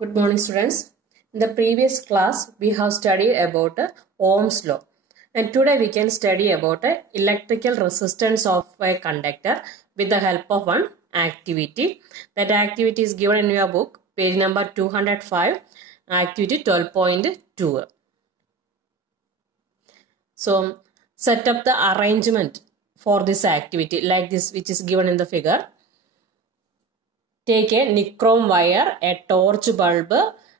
Good morning, students. In the previous class, we have studied about Ohm's law. And today we can study about electrical resistance of a conductor with the help of one activity. That activity is given in your book, page number 205, activity 12.2. So, set up the arrangement for this activity like this, which is given in the figure. Take a nichrome wire, a torch bulb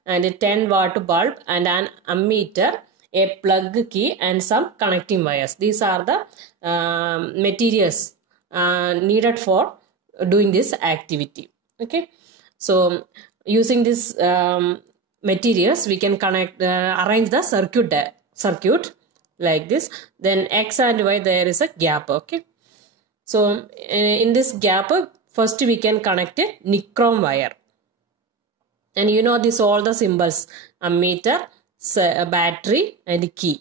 and a 10-watt bulb and an ammeter, a plug key and some connecting wires. These are the materials needed for doing this activity. Okay. So, using these materials, we can arrange the circuit like this. Then X and Y, there is a gap. Okay. So, in this gap, first we can connect a nichrome wire. And you know this all the symbols, ammeter, battery and key.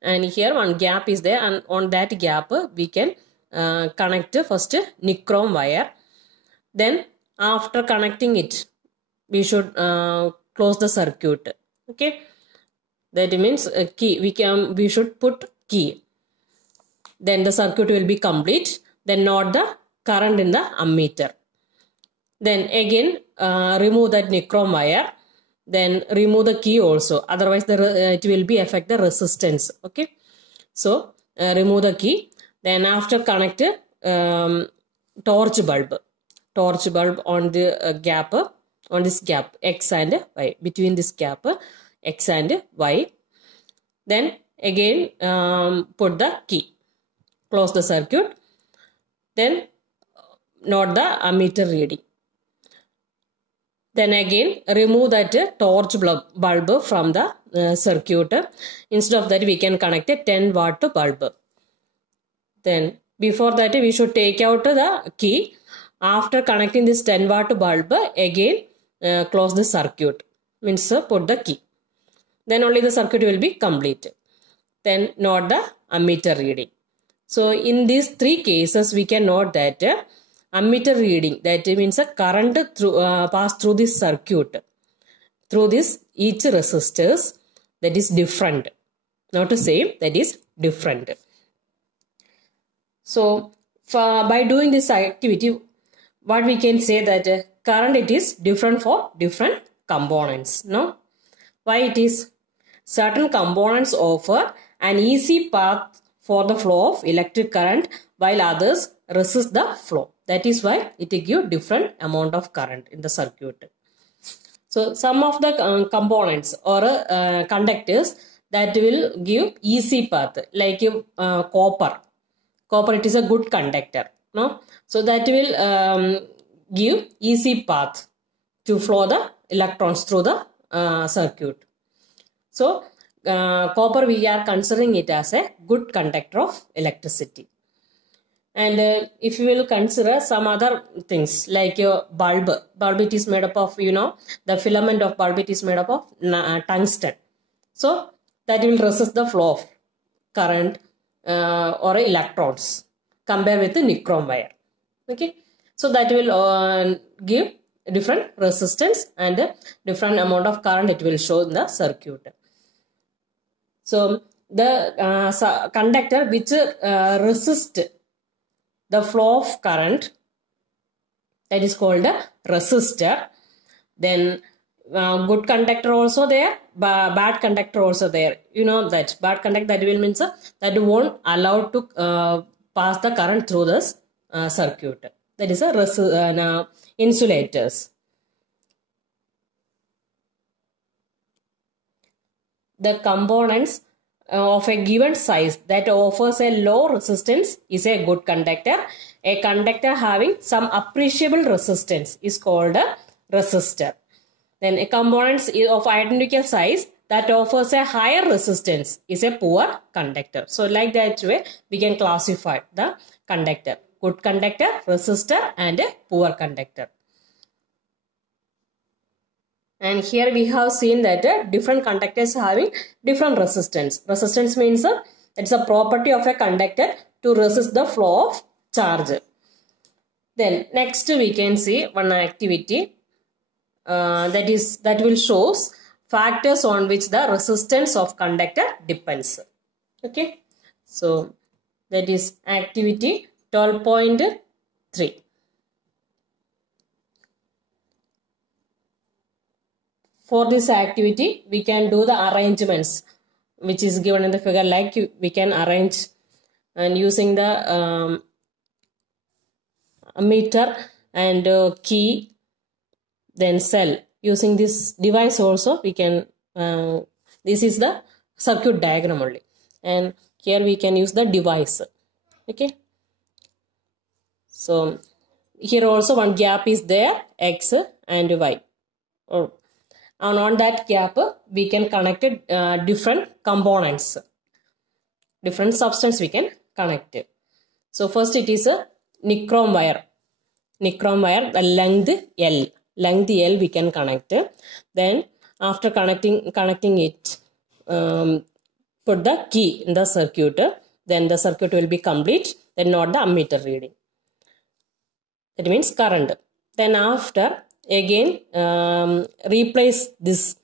And here one gap is there, and on that gap we can connect first nichrome wire. Then after connecting it, we should close the circuit. Okay. That means key. We should put key. Then the circuit will be complete. Then note the current in the ammeter. Then again remove that nichrome wire. Then remove the key also. Otherwise it will be affect the resistance. Okay. So remove the key. Then after connect torch bulb on the gap, on this gap X and Y, between this gap X and Y. Then again put the key. Close the circuit. Then note the ammeter reading. Then again remove that torch bulb from the circuit. Instead of that we can connect a 10-watt bulb. Then before that we should take out the key. After connecting this 10-watt bulb, again close the circuit. Means put the key. Then only the circuit will be complete. Then note the ammeter reading. So in these three cases, we can note that ammeter reading, that means a current pass through this circuit, through this each resistors, that is different. Not the same, that is different. So by doing this activity, what we can say that current it is different for different components. No? Why it is? Certain components offer an easy path for the flow of electric current while others resist the flow. That is why it gives different amount of current in the circuit. So some of the components or conductors that will give easy path, like copper. Copper, it is a good conductor. No? So that will give easy path to flow the electrons through the circuit. So copper, we are considering it as a good conductor of electricity. And if you will consider some other things like your bulb it is made up of, the filament of bulb, it is made up of tungsten. So that will resist the flow of current or electrons compared with the nichrome wire. Okay. So that will give different resistance and different amount of current it will show in the circuit. So the conductor which resists the flow of current, that is called a resistor. Then good conductor also there, bad conductor also there. You know that bad conductor, that will means that won't allow to pass the current through this circuit. That is a insulators. The components of a given size that offers a low resistance is a good conductor. A conductor having some appreciable resistance is called a resistor. Then a component of identical size that offers a higher resistance is a poor conductor. So like that way we can classify the conductor. Good conductor, resistor and a poor conductor. And here we have seen that different conductors having different resistance. Resistance means it's a property of a conductor to resist the flow of charge. Then next we can see one activity. that will shows factors on which the resistance of conductor depends. Okay, so that is activity 12.3. For this activity, we can do the arrangements which is given in the figure, like we can arrange and using the meter and key, then cell. Using this device also we can, this is the circuit diagram only, and here we can use the device. Okay, so here also one gap is there, X and Y. And on that gap we can connect different components, different substance we can connect it. So first it is a nichrome wire. Nichrome wire, the length L we can connect. Then after connecting it, put the key in the circuit. Then the circuit will be complete. Then not the ammeter reading. That means current. Then after again replace this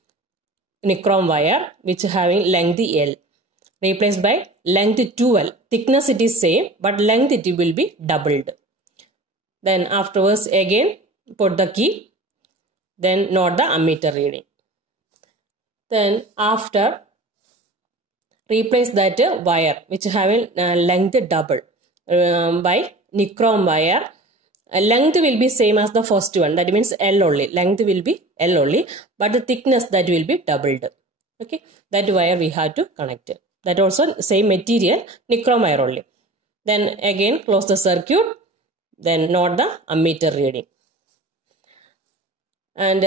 nichrome wire which having length L. Replace by length 2L. Thickness it is same, but length it will be doubled. Then afterwards again put the key. Then note the ammeter reading. Then after replace that wire which having length double by nichrome wire. Length will be same as the first one. That means L only. Length will be L only, but the thickness that will be doubled. Okay, that wire we have to connect it. That also same material, nichrome wire only. Then again close the circuit. Then note the ammeter reading. And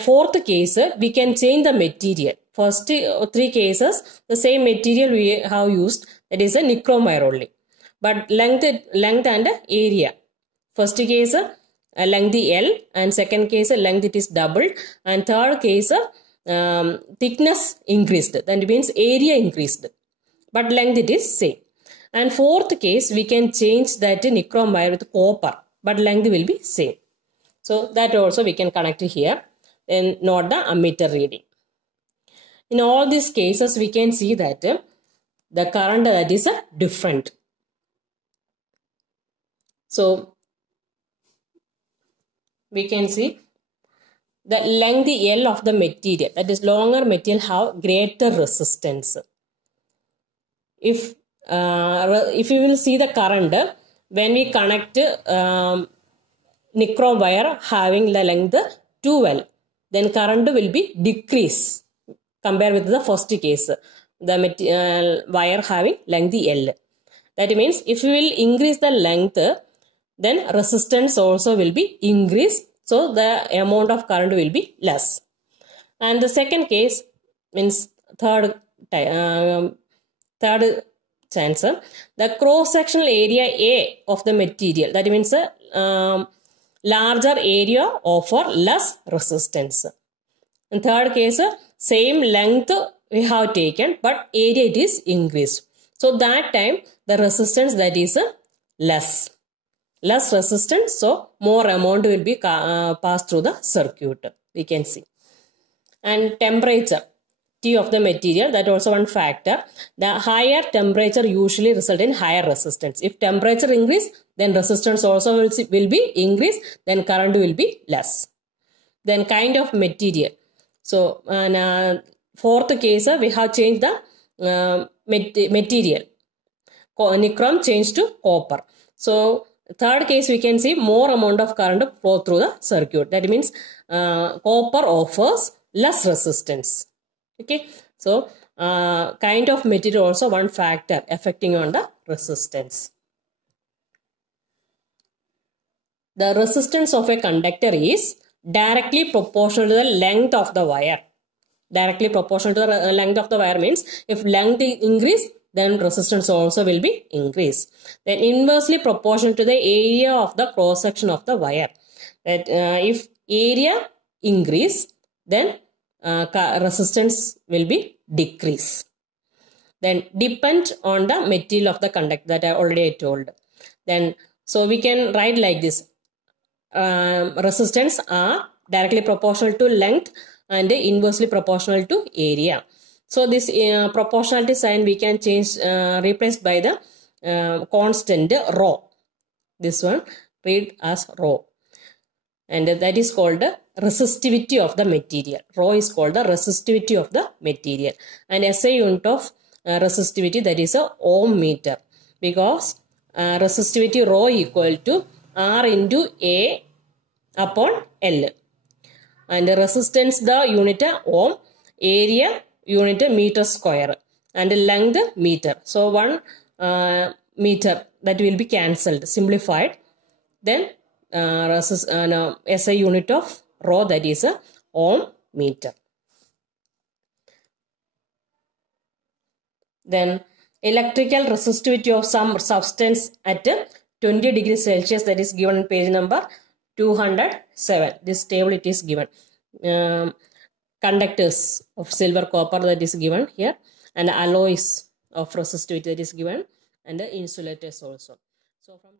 fourth case, we can change the material. First three cases, the same material we have used, that is a nichrome wire only. But length and area. First case, length L, and second case, length it is doubled, and third case, thickness increased. That means area increased, but length it is same. And fourth case, we can change that nichrome wire with copper, but length will be same. So that also we can connect here. Then note the ammeter reading. In all these cases, we can see that the current that is different. So we can see the length L of the material, that is longer material have greater resistance. If you will see the current, when we connect nichrome wire having the length 2L, then current will be decrease compared with the first case, the wire having length L. That means if you will increase the length, then resistance also will be increased. So the amount of current will be less. And the second case means third chance, the cross-sectional area A of the material. That means larger area offer less resistance. In third case, same length we have taken, but area it is increased. So that time the resistance that is less resistance, so more amount will be passed through the circuit, we can see. And temperature T of the material, that also one factor. The higher temperature usually result in higher resistance. If temperature increase, then resistance also will be increased, then current will be less. Then kind of material. So fourth case, we have changed the material. Nichrome changed to copper. So third case, we can see more amount of current flow through the circuit. That means copper offers less resistance. Okay, so kind of material also one factor affecting on the resistance. The resistance of a conductor is directly proportional to the length of the wire. Directly proportional to the length of the wire means if length increase, then resistance also will be increased. Then inversely proportional to the area of the cross section of the wire. That if area increase, then resistance will be decrease. Then depend on the material of the conductor, that I already told. Then so we can write like this. Resistance R directly proportional to length and inversely proportional to area. So this proportionality sign we can change, replaced by the constant rho. This one read as rho. And that is called the resistivity of the material. Rho is called the resistivity of the material. And SI unit of resistivity, that is a ohm meter, because resistivity rho equal to R into A upon L. And the resistance, the unit ohm, area unit meter square, and length meter. So 1 meter, that will be cancelled, simplified. Then SI unit of rho, that is a ohm meter. Then electrical resistivity of some substance at 20 degrees Celsius, that is given in page number 207. This table it is given. Conductors of silver, copper, that is given here, and alloys of resistivity, that is given, and the insulators also. So from